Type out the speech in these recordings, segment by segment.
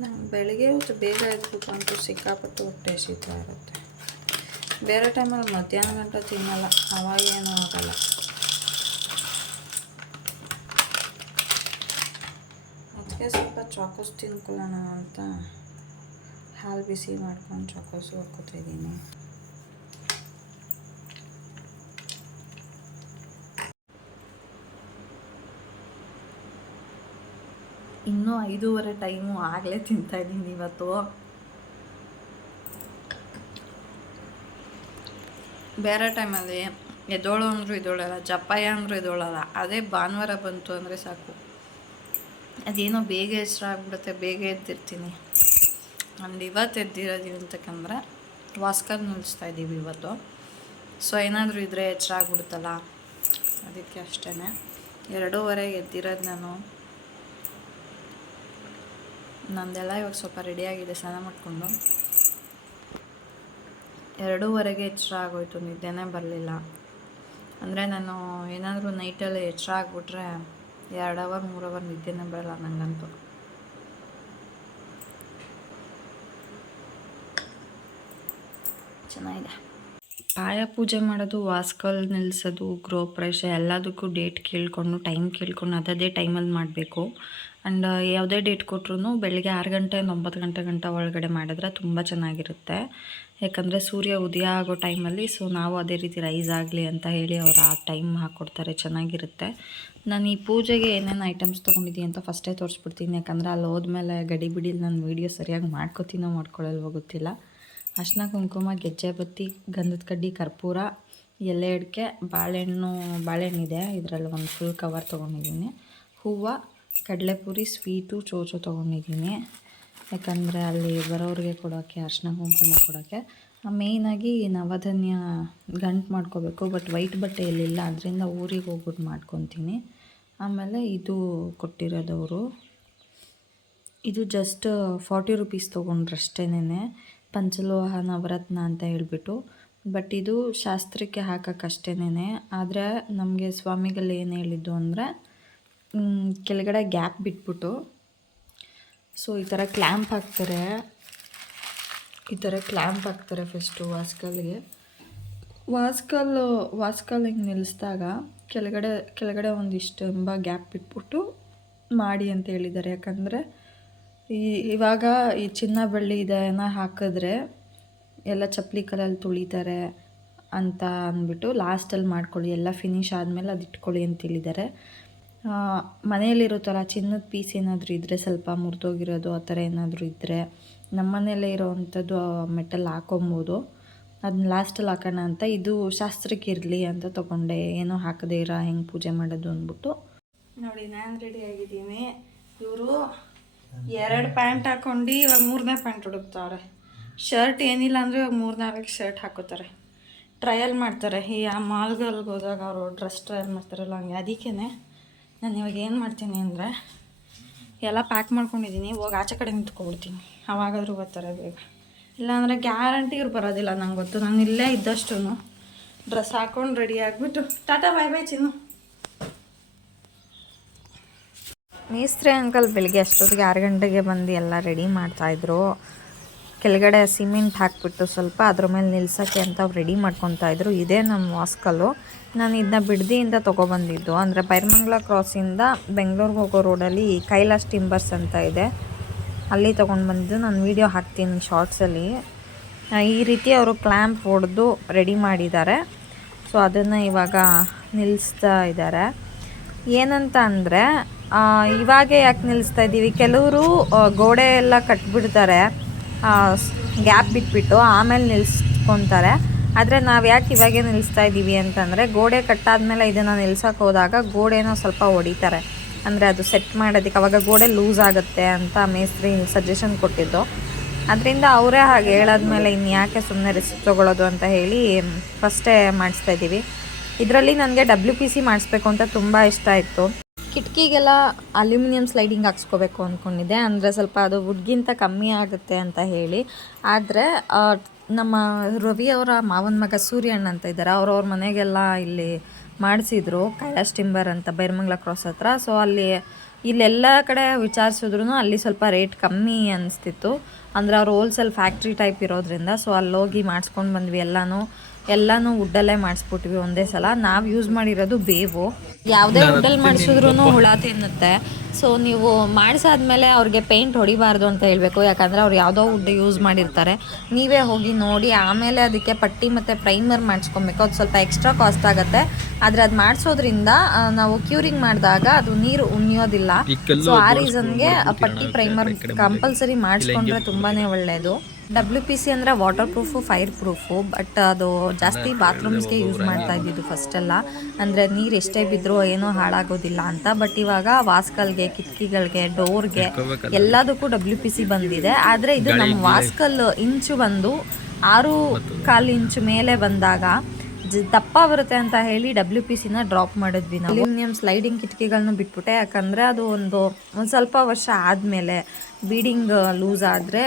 ನಂಗೆ ಬೆಳಗ್ಗೆ ಹೊತ್ತು ಬೇಗ ಎದ್ಬಿಟ್ಟು ಅಂತೂ ಸಿಕ್ಕಾಪಟ್ಟು ಹೊಟ್ಟೆ ಶೀತ ಇರುತ್ತೆ. ಬೇರೆ ಟೈಮಲ್ಲಿ ಮಧ್ಯಾಹ್ನ ಗಂಟ ತಿನ್ನಲ್ಲ ಅವಾಗೇನೂ ಆಗಲ್ಲ. ಅದಕ್ಕೆ ಸ್ವಲ್ಪ ಚಾಕೋಸ್ ತಿನ್ಕೊಳ್ಳೋಣ ಅಂತ ಹಾಲು ಬಿಸಿ ಮಾಡ್ಕೊಂಡು ಚಾಕೋಸ್ ಹಾಕೋತಿದ್ದೀನಿ ಇನ್ನೂ ಐದೂವರೆ ಟೈಮು ಆಗಲೇ ತಿಂತಾ ಇದ್ದೀನಿ ಇವತ್ತು. ಬೇರೆ ಟೈಮಲ್ಲಿ ಎದ್ದೋಳು ಅಂದರೂ ಎದ್ದೋಳಲ್ಲ, ಜಪ್ಪಾಯ ಅಂದರೂ ಎದ್ದೋಳಲ್ಲ. ಅದೇ ಭಾನುವಾರ ಬಂತು ಅಂದರೆ ಸಾಕು. ಅದೇನೋ ಬೇಗ ಹೆಸರು ಆಗ್ಬಿಡುತ್ತೆ, ಬೇಗ ಎದ್ದಿರ್ತೀನಿ. ಅಂಡ್ ಇವತ್ತು ಎದ್ದಿರೋದು ಅಂತಕ್ಕಂದ್ರೆ ವಾಸ್ಕರ್ ನಿಲ್ಲಿಸ್ತಾ ಇದ್ದೀವಿ ಇವತ್ತು. ಸೊ ಏನಾದರೂ ಇದ್ದರೆ ಎಚ್ಚರ ಆಗ್ಬಿಡುತ್ತಲ್ಲ? ಅದಕ್ಕೆ ಅಷ್ಟೇ ಎರಡೂವರೆ ಎದ್ದಿರೋದು ನಾನು. ನಂದೆಲ್ಲ ಇವಾಗ ಸ್ವಲ್ಪ ರೆಡಿಯಾಗಿದೆ ಸ್ನಾನ ಮಾಡಿಕೊಂಡು. ಎರಡೂವರೆಗೆ ಎಚ್ಚರ ಆಗೋಯ್ತು, ನಿದ್ದೆನೇ ಬರಲಿಲ್ಲ. ಅಂದರೆ ನಾನು ಏನಾದರೂ ನೈಟಲ್ಲಿ ಎಚ್ಚರ ಆಗಿಬಿಟ್ರೆ ಎರಡು ಅವರ್ ಮೂರು ಅವರ್ ನಿದ್ದೆನೇ ಬರಲ್ಲ ನನಗಂತೂ ಚೆನ್ನಾಗಿದೆ. ಪಾಯ ಪೂಜೆ ಮಾಡೋದು, ವಾಸ್ಕಲ್ ನಿಲ್ಲಿಸೋದು ಗೃಹಪ್ರವೇಶ ಎಲ್ಲದಕ್ಕೂ ಡೇಟ್ ಕೇಳಿಕೊಂಡು ಟೈಮ್ ಕೇಳ್ಕೊಂಡು ಅದದೇ ಟೈಮಲ್ಲಿ ಮಾಡಬೇಕು. ಆ್ಯಂಡ್ ಯಾವುದೇ ಡೇಟ್ ಕೊಟ್ರು ಬೆಳಗ್ಗೆ ಆರು ಗಂಟೆಯಿಂದ ಒಂಬತ್ತು ಗಂಟೆ ಗಂಟೆ ಒಳಗಡೆ ಮಾಡಿದ್ರೆ ತುಂಬ ಚೆನ್ನಾಗಿರುತ್ತೆ. ಯಾಕಂದರೆ ಸೂರ್ಯ ಉದಯ ಆಗೋ ಟೈಮಲ್ಲಿ ಸೊ ನಾವು ಅದೇ ರೀತಿ ರೈಸ್ ಆಗಲಿ ಅಂತ ಹೇಳಿ ಅವ್ರು ಆ ಟೈಮ್ ಹಾಕ್ಕೊಡ್ತಾರೆ ಚೆನ್ನಾಗಿರುತ್ತೆ. ನಾನು ಈ ಪೂಜೆಗೆ ಏನೇನು ಐಟಮ್ಸ್ ತೊಗೊಂಡಿದ್ದೀನಿ ಅಂತ ಫಸ್ಟೇ ತೋರಿಸ್ಬಿಡ್ತೀನಿ. ಯಾಕಂದರೆ ಅಲ್ಲಿ ಹೋದ್ಮೇಲೆ ಗಡಿ ಬಿಡಿಲಿ ನಾನು ವೀಡಿಯೋ ಸರಿಯಾಗಿ ಮಾಡ್ಕೋತೀನೋ ಮಾಡ್ಕೊಳ್ಳಲ್ವೋ ಗೊತ್ತಿಲ್ಲ. ಅರ್ಶಿನ ಕುಂಕುಮ, ಗೆಜ್ಜೆ ಬತ್ತಿ, ಗಂಧದ ಕಡ್ಡಿ, ಕರ್ಪೂರ, ಎಲೆ ಅಡಿಕೆ, ಬಾಳೆಹಣ್ಣು ಬಾಳೆಹಣ್ಣಿದೆ ಇದರಲ್ಲಿ ಒಂದು ಫುಲ್ ಕವರ್ ತೊಗೊಂಡಿದ್ದೀನಿ. ಹೂವು ಕಡಲೆಪುರಿ ಸ್ವೀಟು ಚೋಚೋ ತೊಗೊಂಡಿದ್ದೀನಿ. ಯಾಕಂದರೆ ಅಲ್ಲಿ ಬರೋರಿಗೆ ಕೊಡೋಕ್ಕೆ, ಅರ್ಶಿನ ಕುಂಕುಮ ಕೊಡೋಕ್ಕೆ. ಮೇಯ್ನಾಗಿ ನವಧಾನ್ಯ ಗಂಟು ಮಾಡ್ಕೋಬೇಕು ಬಟ್ ವೈಟ್ ಬಟ್ಟೆ ಇಲ್ಲಿಲ್ಲ ಅದರಿಂದ ಊರಿಗೆ ಹೋಗ್ಬಿಟ್ಟು ಮಾಡ್ಕೊತೀನಿ. ಆಮೇಲೆ ಇದು ಕೊಟ್ಟಿರೋದವರು ಇದು ಜಸ್ಟ್ ಫಾರ್ಟಿ ರುಪೀಸ್ ತೊಗೊಂಡ್ರಷ್ಟೇನೆ ಪಂಚಲೋಹ, ನವರತ್ನ ಅಂತ ಹೇಳಿಬಿಟ್ಟು. ಬಟ್ ಇದು ಶಾಸ್ತ್ರಕ್ಕೆ ಹಾಕೋಕ್ಕಷ್ಟೇನೆ ಆದರೆ ನಮಗೆ ಸ್ವಾಮಿಗಳು ಏನು ಹೇಳಿದ್ದು ಅಂದರೆ ಕೆಳಗಡೆ ಗ್ಯಾಪ್ ಬಿಟ್ಬಿಟ್ಟು. ಸೊ ಈ ಥರ ಕ್ಲ್ಯಾಂಪ್ ಹಾಕ್ತಾರೆ. ಈ ಥರ ಕ್ಲ್ಯಾಂಪ್ ಹಾಕ್ತಾರೆ ಫಸ್ಟು ವಾಸ್ಕಲ್ಗೆ. ವಾಸ್ಕಲ್ ವಾಸ್ಕಲ್ ಹಿಂಗೆ ನಿಲ್ಲಿಸಿದಾಗ ಕೆಳಗಡೆ ಕೆಳಗಡೆ ಒಂದಿಷ್ಟು ಎಂಬ ಗ್ಯಾಪ್ ಬಿಟ್ಬಿಟ್ಟು ಮಾಡಿ ಅಂತ ಹೇಳಿದ್ದಾರೆ. ಯಾಕಂದರೆ ಈ, ಇವಾಗ ಈ ಚಿನ್ನ ಬೆಳ್ಳಿ ಇದನ್ನು ಹಾಕಿದ್ರೆ ಎಲ್ಲ ಚಪ್ಪಲಿ ಕಲ್ಲಲ್ಲಿ ತುಳಿತಾರೆ ಅಂತ ಅಂದ್ಬಿಟ್ಟು ಲಾಸ್ಟಲ್ಲಿ ಮಾಡ್ಕೊಳ್ಳಿ. ಎಲ್ಲ ಫಿನಿಶ್ ಆದಮೇಲೆ ಅದು ಇಟ್ಕೊಳ್ಳಿ ಅಂತ ಹೇಳಿದ್ದಾರೆ. ಮನೆಯಲ್ಲಿರುತ್ತಲ್ಲ ಚಿನ್ನದ ಪೀಸ್ ಏನಾದರೂ ಇದ್ದರೆ ಸ್ವಲ್ಪ ಮುರಿದೋಗಿರೋದು ಆ ಥರ ಏನಾದರೂ ಇದ್ದರೆ ನಮ್ಮ ಮನೆಯಲ್ಲೇ ಇರೋವಂಥದ್ದು ಮೆಟಲ್ ಹಾಕೊಬೋದು. ಅದನ್ನ ಲಾಸ್ಟಲ್ಲಿ ಹಾಕೋಣ ಅಂತ. ಇದು ಶಾಸ್ತ್ರಕ್ಕೆ ಇರಲಿ ಅಂತ ತೊಗೊಂಡೆ. ಏನೋ ಹಾಕದೇ ಇರೋ ಹೆಂಗೆ ಪೂಜೆ ಮಾಡೋದು ಅಂದ್ಬಿಟ್ಟು. ನೋಡಿ, ನಾನು ರೆಡಿ ಆಗಿದ್ದೀನಿ. ಇವರು ಎರಡು ಪ್ಯಾಂಟ್ ಹಾಕ್ಕೊಂಡು ಇವಾಗ ಮೂರನೇ ಪ್ಯಾಂಟ್ ಹುಡುಕ್ತಾವ್ರೆ ಶರ್ಟ್ ಏನಿಲ್ಲ ಅಂದರೆ ಇವಾಗ ಮೂರ್ನಾಲ್ಕು ಶರ್ಟ್ ಹಾಕೋತಾರೆ. ಟ್ರಯಲ್ ಮಾಡ್ತಾರೆ. ಈ ಆ ಮಾಲ್ಗಳಿಗೆ ಹೋದಾಗ ಅವರು ಡ್ರೆಸ್ ಟ್ರಯಲ್ ಮಾಡ್ತಾರಲ್ಲ ಹಂಗೆ ಅದಕ್ಕೇ ನಾನು ಇವಾಗ ಏನು ಮಾಡ್ತೀನಿ ಅಂದರೆ ಎಲ್ಲ ಪ್ಯಾಕ್ ಮಾಡ್ಕೊಂಡಿದ್ದೀನಿ ಹೋಗಿ ಆಚೆ ಕಡೆ ನಿಂತ್ಕೊಬಿಡ್ತೀನಿ. ಅವಾಗಾದರೂ ಬರ್ತಾರೆ ಬೇಗ ಇಲ್ಲಾಂದರೆ ಗ್ಯಾರಂಟಿ ಇವ್ರು ಬರೋದಿಲ್ಲ ನಂಗೆ ಗೊತ್ತು. ನಾನು ಇಲ್ಲೇ ಇದ್ದಷ್ಟು ಡ್ರೆಸ್ ಹಾಕೊಂಡು ರೆಡಿ ಆಗಿಬಿಟ್ಟು. ಟಾಟಾ ಬಾಯ್ ಬಾಯ್ ಚಿನ್ನು. ಮೇಸ್ತ್ರಿ ಅಂಕಲ್ ಬೆಳಿಗ್ಗೆ ಅಷ್ಟೊತ್ತಿಗೆ ಆರು ಗಂಟೆಗೆ ಬಂದು ಎಲ್ಲ ರೆಡಿ ಮಾಡ್ತಾಯಿದ್ರು ಕೆಳಗಡೆ ಸಿಮೆಂಟ್ ಹಾಕಿಬಿಟ್ಟು ಸ್ವಲ್ಪ ಅದ್ರ ಮೇಲೆ ನಿಲ್ಸೋಕ್ಕೆ ಅಂತ ಅವ್ರು ರೆಡಿ ಮಾಡ್ಕೊತಾಯಿದ್ರು ಇದೇ ನಮ್ಮ ವಾಸ್ಕಲ್ಲು. ನಾನು ಇದನ್ನ ಬಿಡದಿಯಿಂದ ತೊಗೊಬಂದಿದ್ದು. ಅಂದರೆ ಬೈರ್ಮಂಗ್ಲ ಕ್ರಾಸಿಂದ ಬೆಂಗಳೂರಿಗೆ ಹೋಗೋ ರೋಡಲ್ಲಿ ಕೈಲಾಶ್ ಟಿಂಬರ್ಸ್ ಅಂತ ಇದೆ. ಅಲ್ಲಿ ತೊಗೊಂಡು ಬಂದಿದ್ದು. ನಾನು ವೀಡಿಯೋ ಹಾಕ್ತೀನಿ ಶಾರ್ಟ್ಸಲ್ಲಿ. ಈ ರೀತಿ ಅವರು ಕ್ಲ್ಯಾಂಪ್ ಹೊಡೆದು ರೆಡಿ ಮಾಡಿದ್ದಾರೆ. ಸೊ, ಅದನ್ನು ಇವಾಗ ನಿಲ್ಲಿಸ್ತಾ ಇದ್ದಾರೆ. ಏನಂತ ಅಂದರೆ ಇವಾಗೆ ಯಾಕೆ ನಿಲ್ಲಿಸ್ತಾ ಇದ್ದೀವಿ ಕೆಲವರು ಗೋಡೆ ಎಲ್ಲ ಕಟ್ಬಿಡ್ತಾರೆ. ಗ್ಯಾಪ್ ಬಿಟ್ಬಿಟ್ಟು ಆಮೇಲೆ ನಿಲ್ಲಿಸ್ಕೊತಾರೆ ಆದರೆ ನಾವು ಯಾಕೆ ಇವಾಗೆ ನಿಲ್ಲಿಸ್ತಾ ಇದ್ದೀವಿ ಅಂತಂದರೆ ಗೋಡೆ ಕಟ್ಟಾದ್ಮೇಲೆ ಇದನ್ನು ನಿಲ್ಸೋಕೆ ಹೋದಾಗ ಗೋಡೆನೋ ಸ್ವಲ್ಪ ಹೊಡಿತಾರೆ ಅಂದರೆ ಅದು ಸೆಟ್ ಮಾಡೋದಕ್ಕೆ ಅವಾಗ ಗೋಡೆ ಲೂಸ್ ಆಗುತ್ತೆ ಅಂತ ಮೇಸ್ತ್ರಿ ಸಜೆಷನ್ ಕೊಟ್ಟಿದ್ದು. ಅದರಿಂದ ಅವರೇ ಹಾಗೆ ಹೇಳಾದ್ಮೇಲೆ ಇನ್ನು ಯಾಕೆ ಸುಮ್ಮನೆ ರಿಸ್ಕ್ ತೊಗೊಳ್ಳೋದು ಅಂತ ಹೇಳಿ ಫಸ್ಟೇ ಮಾಡಿಸ್ತಾ ಇದ್ದೀವಿ ಇದರಲ್ಲಿ ನನಗೆ ಡಬ್ಲ್ಯೂ ಪಿ ಸಿ ಮಾಡಿಸ್ಬೇಕು ಅಂತ ತುಂಬ ಇಷ್ಟ ಇತ್ತು ಕಿಟಕಿಗೆಲ್ಲ ಅಲ್ಯೂಮಿನಿಯಂ ಸ್ಲೈಡಿಂಗ್ ಹಾಕ್ಸ್ಕೋಬೇಕು ಅಂದ್ಕೊಂಡಿದ್ದೆ ಅಂದರೆ ಸ್ವಲ್ಪ ಅದು ವುಡ್ಗಿಂತ ಕಮ್ಮಿ ಆಗುತ್ತೆ ಅಂತ ಹೇಳಿ. ಆದರೆ ನಮ್ಮ ರವಿ ಅವರ ಮಾವನ ಮಗ ಸೂರ್ಯಣ್ಣ ಅಂತ ಇದ್ದಾರೆ. ಅವ್ರವ್ರ ಮನೆಗೆಲ್ಲ ಇಲ್ಲಿ ಮಾಡಿಸಿದ್ರು, ಕೈಲಾಶ್ ಟಿಂಬರ್ ಅಂತ ಬೈರಮಂಗ್ಲ ಕ್ರಾಸ್ ಹತ್ರ. ಸೊ ಅಲ್ಲಿ ಇಲ್ಲೆಲ್ಲ ಕಡೆ ವಿಚಾರಿಸಿದ್ರು ಅಲ್ಲಿ ಸ್ವಲ್ಪ ರೇಟ್ ಕಮ್ಮಿ ಅನಿಸ್ತಿತ್ತು. ಅಂದರೆ ಅವ್ರು ಹೋಲ್ಸೇಲ್ ಫ್ಯಾಕ್ಟ್ರಿ ಟೈಪ್ ಇರೋದ್ರಿಂದ ಸೊ ಅಲ್ಲಿ ಹೋಗಿ ಮಾಡಿಸ್ಕೊಂಡು ಬಂದ್ವಿ ಎಲ್ಲನೂ. ಎಲ್ಲನೂ ವುಡ್ಡಲ್ಲೇ ಮಾಡಿಸ್ಬಿಟ್ವಿ ಒಂದೇ ಸಲ. ನಾವು ಯೂಸ್ ಮಾಡಿರೋದು ಬೇವು. ಯಾವುದೇ ವುಡ್ಡಲ್ಲಿ ಮಾಡಿಸಿದ್ರು ಹುಳ ತಿನ್ನುತ್ತೆ. ಸೊ ನೀವು ಮಾಡಿಸಾದ್ಮೇಲೆ ಅವ್ರಿಗೆ ಪೇಂಟ್ ಹೊಡಿಬಾರ್ದು ಅಂತ ಹೇಳಬೇಕು. ಯಾಕಂದರೆ ಅವ್ರು ಯಾವುದೋ ವುಡ್ ಯೂಸ್ ಮಾಡಿರ್ತಾರೆ. ನೀವೇ ಹೋಗಿ ನೋಡಿ ಆಮೇಲೆ ಅದಕ್ಕೆ ಪಟ್ಟಿ ಮತ್ತು ಪ್ರೈಮರ್ ಮಾಡಿಸ್ಕೊಬೇಕು. ಅದು ಸ್ವಲ್ಪ ಎಕ್ಸ್ಟ್ರಾ ಕಾಸ್ಟ್ ಆಗುತ್ತೆ. ಆದರೆ ಅದು ಮಾಡಿಸೋದ್ರಿಂದ ನಾವು ಕ್ಯೂರಿಂಗ್ ಮಾಡಿದಾಗ ಅದು ನೀರು ಉಣಿಯೋದಿಲ್ಲ. ಸೊ ಆ ರೀಸನ್ಗೆ ಪಟ್ಟಿ ಪ್ರೈಮರ್ ಕಂಪಲ್ಸರಿ ಮಾಡಿಸ್ಕೊಂಡ್ರೆ ತುಂಬಾನೇ ಒಳ್ಳೆಯದು ಡಬ್ಲ್ಯೂ ಪಿ ಸಿ ಅಂದರೆ waterproof fireproof but ಅದು ಜಾಸ್ತಿ ಬಾತ್ರೂಮ್ಸ್ಗೆ ಯೂಸ್ ಮಾಡ್ತಾ ಇದ್ದಿದ್ದು ಫಸ್ಟೆಲ್ಲ ಅಂದರೆ ನೀರು ಎಷ್ಟೇ ಬಿದ್ದರೂ ಏನೂ ಹಾಳಾಗೋದಿಲ್ಲ ಅಂತ. ಬಟ್ ಇವಾಗ ವಾಸ್ಕಲ್ಗೆ ಕಿಟಕಿಗಳಿಗೆ ಡೋರ್ಗೆ ಎಲ್ಲದಕ್ಕೂ ಡಬ್ಲ್ಯೂ ಪಿ ಸಿ ಬಂದಿದೆ. ಆದರೆ ಇದು ನಮ್ಮ ವಾಸ್ಕಲ್ ಇಂಚು ಬಂದು ಆರು ಕಾಲು ಇಂಚು ಮೇಲೆ ಬಂದಾಗ ದಪ್ಪ ಬರುತ್ತೆ ಅಂತ ಹೇಳಿ ಡಬ್ಲ್ಯೂ ಪಿ ಸಿನ ಡ್ರಾಪ್ ಮಾಡಿದ್ವಿ ನಾವು. ಅಲ್ಯೂಮಿನಿಯಂ ಸ್ಲೈಡಿಂಗ್ ಕಿಟಕಿಗಳನ್ನ ಬಿಟ್ಬಿಟ್ಟೆ. ಯಾಕಂದರೆ ಅದು ಒಂದು ಒಂದು ಸ್ವಲ್ಪ ವರ್ಷ ಆದಮೇಲೆ ಬೀಡಿಂಗ್ ಲೂಸ್ ಆದ್ರೆ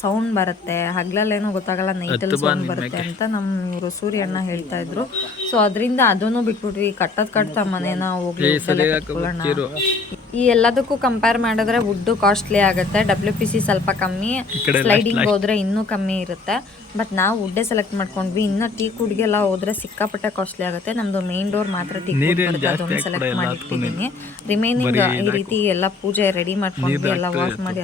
ಸೌಂಡ್ ಬರುತ್ತೆ. ಹಗ್ಲಲ್ಲೇನೋ ಗೊತ್ತಾಗಲ್ಲ ನೈಟಲ್ಲಿ ಸೌಂಡ್ ಬರುತ್ತೆ ಅಂತ ನಮ್ಮ ಇವರು ಸೂರ್ಯಣ್ಣ ಹೇಳ್ತಾ ಇದ್ರು. ಸೊ ಅದರಿಂದ ಅದನ್ನು ಬಿಟ್ಬಿಟ್ವಿ. ಕಟ್ಟದ್ ಕಟ್ತಾ ಮನೇನ ಹೋಗ್ಲಿ ಈ ಎಲ್ಲದಕ್ಕೂ ಕಂಪೇರ್ ಮಾಡಿದ್ರೆ ವುಡ್ ಕಾಸ್ಟ್ಲಿ ಆಗುತ್ತೆ. ಡಬ್ಲ್ಯೂ ಪಿ ಸಿ ಸ್ವಲ್ಪ ಕಮ್ಮಿ. ಸ್ಲೈಡಿಂಗ್ ಹೋದ್ರೆ ಇನ್ನೂ ಕಮ್ಮಿ ಇರುತ್ತೆ. ಬಟ್ ನಾವು ವುಡ್ಡೇ ಸೆಲೆಕ್ಟ್ ಮಾಡ್ಕೊಂಡ್ವಿ. ಇನ್ನು ಟೀ ಕುಡ್ಗೆಲ್ಲ ಹೋದ್ರೆ ಸಿಕ್ಕಾಪಟ್ಟೆ ಕಾಸ್ಟ್ಲಿ ಆಗುತ್ತೆ. ನಮ್ದು ಮೇನ್ ಡೋರ್ ಮಾತ್ರ ಟೀ ಅದೊಂದು ಸೆಲೆಕ್ಟ್ ಮಾಡಿಟ್ಟಿದ್ದೀನಿ ರಿಮೈನಿಂಗ್ ಈ ರೀತಿ ಎಲ್ಲ ಪೂಜೆ ರೆಡಿ ಮಾಡ್ಕೊಂಡ್ವಿ ಎಲ್ಲ ವಾಶ್ ಮಾಡಿ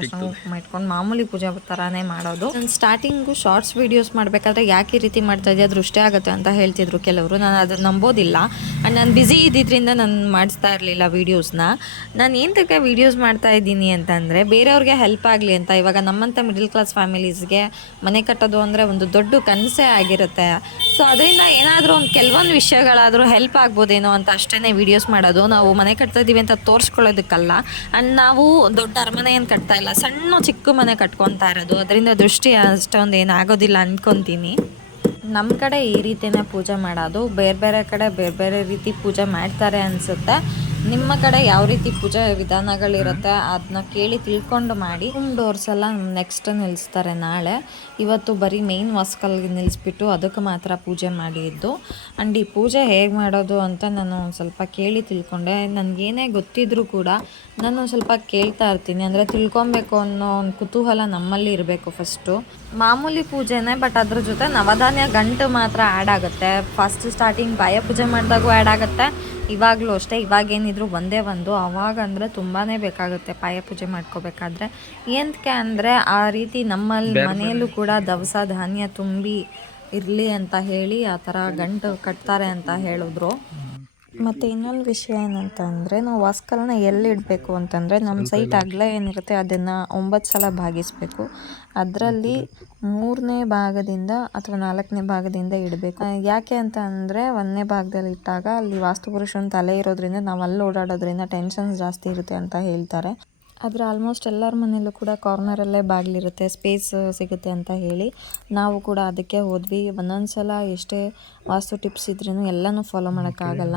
ಮಾಡ್ಕೊಂಡು ಮಾಮೂಲಿ ಪೂಜಾ ತರಾನೇ ಮಾಡೋದು. ನಾನು ಸ್ಟಾರ್ಟಿಂಗು ಶಾರ್ಟ್ಸ್ ವಿಡಿಯೋಸ್ ಮಾಡಬೇಕಾದ್ರೆ ಯಾಕೆ ಈ ರೀತಿ ಮಾಡ್ತಾ ಇದೆಯಾ? ದೃಷ್ಟಿ ಆಗುತ್ತೆ ಅಂತ ಹೇಳ್ತಿದ್ರು ಕೆಲವರು. ನಾನು ಅದನ್ನ ನಂಬೋದಿಲ್ಲ. ಆ್ಯಂಡ್ ನಾನು ಬ್ಯುಸಿ ಇದ್ದಿದ್ದರಿಂದ ನಾನು ಮಾಡಿಸ್ತಾ ಇರಲಿಲ್ಲ ವೀಡಿಯೋಸ್ನ ನಾನು ತಕ್ಕ ವೀಡಿಯೋಸ್ ಮಾಡ್ತಾ ಇದ್ದೀನಿ ಅಂತಂದರೆ ಬೇರೆಯವ್ರಿಗೆ ಹೆಲ್ಪ್ ಆಗಲಿ ಅಂತ. ಇವಾಗ ನಮ್ಮಂಥ ಮಿಡಲ್ ಕ್ಲಾಸ್ ಫ್ಯಾಮಿಲೀಸ್ಗೆ ಮನೆ ಕಟ್ಟೋದು ಅಂದರೆ ಒಂದು ದೊಡ್ಡ ಕನಸೇ ಆಗಿರುತ್ತೆ. ಸೊ ಅದರಿಂದ ಏನಾದರೂ ಒಂದು ಕೆಲವೊಂದು ವಿಷಯಗಳಾದರೂ ಹೆಲ್ಪ್ ಆಗ್ಬೋದೇನೋ ಅಂತ ಅಷ್ಟೇ ವೀಡಿಯೋಸ್ ಮಾಡೋದು. ನಾವು ಮನೆ ಕಟ್ತಾ ಇದ್ದೀವಿ ಅಂತ ತೋರಿಸ್ಕೊಳ್ಳೋದಕ್ಕಲ್ಲ. ಆ್ಯಂಡ್ ನಾವು ದೊಡ್ಡ ಅರಮನೆ ಏನು ಕಟ್ತಾ ಇಲ್ಲ. ಸಣ್ಣ ಚಿಕ್ಕ ಮನೆ ಕಟ್ಕೊತಾ ಇರೋದು. ಅದರಿಂದ ದೃಷ್ಟಿ ಅಷ್ಟೊಂದು ಏನಾಗೋದಿಲ್ಲ ಅಂದ್ಕೊತೀನಿ ನಮ್ಮ ಕಡೆ ಈ ರೀತಿಯೇ ಪೂಜೆ ಮಾಡೋದು. ಬೇರೆ ಬೇರೆ ಕಡೆ ಬೇರೆ ಬೇರೆ ರೀತಿ ಪೂಜೆ ಮಾಡ್ತಾರೆ ಅನಿಸುತ್ತೆ. ನಿಮ್ಮ ಕಡೆ ಯಾವ ರೀತಿ ಪೂಜಾ ವಿಧಾನಗಳಿರುತ್ತೆ ಅದನ್ನ ಕೇಳಿ ತಿಳ್ಕೊಂಡು ಮಾಡಿ ಡೋರ್ಸ್ ಎಲ್ಲ ನೆಕ್ಸ್ಟ್ ನಿಲ್ಲಿಸ್ತಾರೆ ನಾಳೆ. ಇವತ್ತು ಬರೀ ಮೇನ್ ವಾಸ್ಕಲ್ಗೆ ನಿಲ್ಲಿಸ್ಬಿಟ್ಟು ಅದಕ್ಕೆ ಮಾತ್ರ ಪೂಜೆ ಮಾಡಿದ್ದು. ಆ್ಯಂಡ್ ಈ ಪೂಜೆ ಹೇಗೆ ಮಾಡೋದು ಅಂತ ನಾನು ಸ್ವಲ್ಪ ಕೇಳಿ ತಿಳ್ಕೊಂಡೆ. ನನಗೇನೇ ಗೊತ್ತಿದ್ರೂ ಕೂಡ ನಾನು ಸ್ವಲ್ಪ ಕೇಳ್ತಾ ಇರ್ತೀನಿ. ಅಂದರೆ ತಿಳ್ಕೊಬೇಕು ಅನ್ನೋ ಒಂದು ಕುತೂಹಲ ನಮ್ಮಲ್ಲಿ ಇರಬೇಕು ಫಸ್ಟು ಮಾಮೂಲಿ ಪೂಜೆನೇ ಬಟ್ ಅದ್ರ ಜೊತೆ ನವಧಾನ್ಯ ಗಂಟು ಮಾತ್ರ ಆ್ಯಡ್ ಆಗುತ್ತೆ. ಫಸ್ಟ್ ಸ್ಟಾರ್ಟಿಂಗ್ ಬಾಯ ಪೂಜೆ ಮಾಡಿದಾಗೂ ಆ್ಯಡ್ ಆಗುತ್ತೆ. ಇವಾಗಲೂ ಅಷ್ಟೇ ಇವಾಗೇನಿದ್ರು ಒಂದೇ ಒಂದು. ಅವಾಗ ಅಂದರೆ ತುಂಬಾ ಬೇಕಾಗುತ್ತೆ ಪಾಯ ಪೂಜೆ ಮಾಡ್ಕೋಬೇಕಾದ್ರೆ. ಏನಕ್ಕೆ ಅಂದರೆ ಆ ರೀತಿ ನಮ್ಮಲ್ಲಿ ಮನೆಯಲ್ಲೂ ಕೂಡ ದವಸ ಧಾನ್ಯ ತುಂಬಿ ಇರಲಿ ಅಂತ ಹೇಳಿ ಆ ಥರ ಗಂಟು ಕಟ್ತಾರೆ ಅಂತ ಹೇಳಿದ್ರು. ಮತ್ತು ಇನ್ನೊಂದು ವಿಷಯ ಏನಂತಂದರೆ ನಾವು ವಾಸ್ಕಲ್ನ ಎಲ್ಲಿ ಇಡಬೇಕು ಅಂತಂದರೆ ನಮ್ಮ ಸೈಟ್ ಅಗಲ ಏನಿರುತ್ತೆ ಅದನ್ನು ಒಂಬತ್ತು ಸಲ ಭಾಗಿಸಬೇಕು. ಅದರಲ್ಲಿ ಮೂರನೇ ಭಾಗದಿಂದ ಅಥವಾ ನಾಲ್ಕನೇ ಭಾಗದಿಂದ ಇಡಬೇಕು. ಯಾಕೆ ಅಂತ ಅಂದರೆ ಒಂದನೇ ಭಾಗದಲ್ಲಿ ಇಟ್ಟಾಗ ಅಲ್ಲಿ ವಾಸ್ತುಪುರುಷನ ತಲೆ ಇರೋದ್ರಿಂದ ನಾವು ಅಲ್ಲಿ ಓಡಾಡೋದ್ರಿಂದ ಟೆನ್ಷನ್ಸ್ ಜಾಸ್ತಿ ಇರುತ್ತೆ ಅಂತ ಹೇಳ್ತಾರೆ. ಆದರೆ ಆಲ್ಮೋಸ್ಟ್ ಎಲ್ಲರ ಮನೆಯಲ್ಲೂ ಕೂಡ ಕಾರ್ನರಲ್ಲೇ ಬಾಗಿಲಿರುತ್ತೆ ಸ್ಪೇಸ್ ಸಿಗುತ್ತೆ ಅಂತ ಹೇಳಿ. ನಾವು ಕೂಡ ಅದಕ್ಕೆ ಹೋದ್ವಿ. ಒಂದೊಂದು ಸಲ ಎಷ್ಟೇ ವಾಸ್ತು ಟಿಪ್ಸ್ ಇದ್ರೂ ಎಲ್ಲನೂ ಫಾಲೋ ಮಾಡೋಕ್ಕಾಗಲ್ಲ.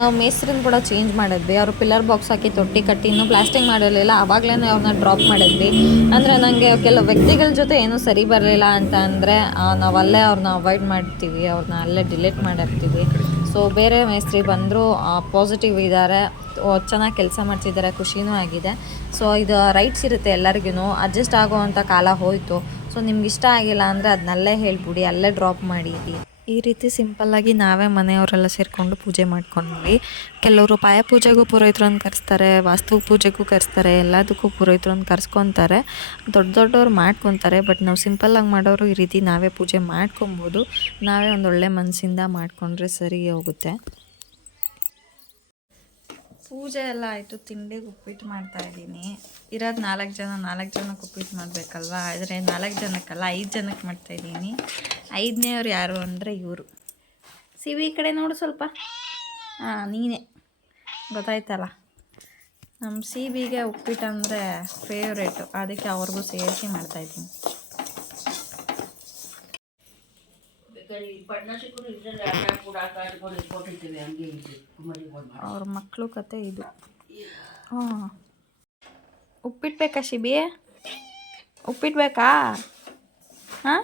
ನಾವು ಮೇಸ್ತ್ರಿನ ಕೂಡ ಚೇಂಜ್ ಮಾಡಿದ್ವಿ. ಅವರು ಪಿಲ್ಲರ್ ಬಾಕ್ಸ್ ಹಾಕಿ ತೊಟ್ಟಿ ಕಟ್ಟಿ ಇನ್ನೂ ಪ್ಲಾಸ್ಟಿಂಗ್ ಮಾಡಿರಲಿಲ್ಲ. ಆವಾಗಲೇ ಅವ್ರನ್ನ ಡ್ರಾಪ್ ಮಾಡಿದ್ವಿ. ಅಂದರೆ ನನಗೆ ಕೆಲವು ವ್ಯಕ್ತಿಗಳ ಜೊತೆ ಏನೂ ಸರಿ ಬರಲಿಲ್ಲ ಅಂತ ಅಂದರೆ ನಾವು ಅಲ್ಲೇ ಅವ್ರನ್ನ ಅವಾಯ್ಡ್ ಮಾಡ್ತೀವಿ. ಅವ್ರನ್ನ ಅಲ್ಲೇ ಡಿಲೀಟ್ ಮಾಡಿರ್ತೀವಿ. ಸೊ ಬೇರೆ ಮೇಸ್ತ್ರಿ ಬಂದರೂ ಪಾಸಿಟಿವ್ ಇದ್ದಾರೆ ಚೆನ್ನಾಗಿ ಕೆಲಸ ಮಾಡ್ತಿದ್ದಾರೆ ಖುಷಿನೂ ಆಗಿದೆ. ಸೊ ಇದು ರೈಟ್ಸ್ ಇರುತ್ತೆ ಎಲ್ಲರಿಗೂ ಅಡ್ಜಸ್ಟ್ ಆಗೋವಂಥ ಕಾಲ ಹೋಯಿತು. ಸೊ ನಿಮ್ಗೆ ಇಷ್ಟ ಆಗಿಲ್ಲ ಅಂದರೆ ಅದನ್ನಲ್ಲೇ ಹೇಳ್ಬಿಡಿ. ಅಲ್ಲೇ ಡ್ರಾಪ್ ಮಾಡಿ ಈ ರೀತಿ ಸಿಂಪಲ್ಲಾಗಿ ನಾವೇ ಮನೆಯವರೆಲ್ಲ ಸೇರಿಕೊಂಡು ಪೂಜೆ ಮಾಡ್ಕೊಂಡ್ವಿ. ಕೆಲವರು ಪಾಯ ಪೂಜೆಗೂ ಪುರೋಹಿತರನ್ನು ಕರೆಸ್ತಾರೆ, ವಾಸ್ತು ಪೂಜೆಗೂ ಕರೆಸ್ತಾರೆ, ಎಲ್ಲದಕ್ಕೂ ಪುರೋಹಿತರನ್ನು ಕರೆಸ್ಕೊತಾರೆ. ದೊಡ್ಡ ದೊಡ್ಡವ್ರು ಮಾಡ್ಕೊತಾರೆ, ಬಟ್ ನಾವು ಸಿಂಪಲ್ಲಾಗಿ ಮಾಡೋರು ಈ ರೀತಿ ನಾವೇ ಪೂಜೆ ಮಾಡ್ಕೊಬೋದು. ನಾವೇ ಒಂದು ಒಳ್ಳೆ ಮನಸ್ಸಿಂದ ಮಾಡಿಕೊಂಡ್ರೆ ಸರಿ ಹೋಗುತ್ತೆ. ಪೂಜೆ ಎಲ್ಲ ಆಯಿತು, ತಿಂಡಿಗೆ ಉಪ್ಪಿಟ್ಟು ಮಾಡ್ತಾ ಇದ್ದೀನಿ. ಇರೋದು ನಾಲ್ಕು ಜನ, ನಾಲ್ಕು ಜನಕ್ಕೆ ಉಪ್ಪಿಟ್ಟು ಮಾಡಬೇಕಲ್ವಾ? ಆದರೆ ನಾಲ್ಕು ಜನಕ್ಕಲ್ಲ, ಐದು ಜನಕ್ಕೆ ಮಾಡ್ತಾ ಇದ್ದೀನಿ. ಐದನೇವ್ರು ಯಾರು ಅಂದರೆ ಇವರು. ಸಿವಿ ಈ ಕಡೆ ನೋಡು ಸ್ವಲ್ಪ. ಹಾಂ, ನೀನೇ. ಗೊತ್ತಾಯ್ತಲ್ಲ? ನಮ್ಮ ಸಿ ಬಿಗೆ ಉಪ್ಪಿಟ್ಟು ಅಂದರೆ ಫೇವ್ರೇಟು ಅದಕ್ಕೆ ಅವ್ರಿಗೂ ಸೇರಿಸಿ ಮಾಡ್ತಾಯಿದ್ದೀನಿ ಅವ್ರ ಮಕ್ಕಳು ಕತೆ ಇದು. ಹಾಂ. ಉಪ್ಪಿಟ್ಟು ಬೇಕಾ ಶಿಬಿ ಉಪ್ಪಿಟ್ಟು ಬೇಕಾ? ಹಾಂ?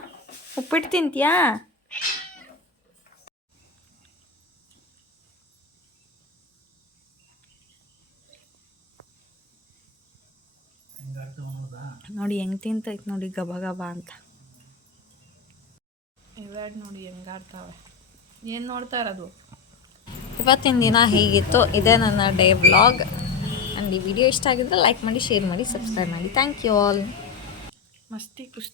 ಉಪ್ಪಿಟ್ಟು ತಿಂತೀಯಾ? ನೋಡಿ ಹೆಂಗ್ ತಿಂತೈತೆ ನೋಡಿ ಗಬ ಗಬ ಅಂತ. ಇವೆರಡು ನೋಡಿ ಹೆಂಗಾಡ್ತಾವೆ. ಏನು ನೋಡ್ತಾ ಇರೋದು? ಇವತ್ತಿನ ದಿನ ಹೀಗಿತ್ತು. ಇದೆ ನನ್ನ ಡೇ ಬ್ಲಾಗ್ ಅಂಡ್ ಈ ವಿಡಿಯೋ ಇಷ್ಟ ಆಗಿದ್ರೆ ಲೈಕ್ ಮಾಡಿ ಶೇರ್ ಮಾಡಿ ಸಬ್ಸ್ಕ್ರೈಬ್ ಮಾಡಿ. Thank you all. ಮಸ್ತಿ ಕುಸ್ತಿ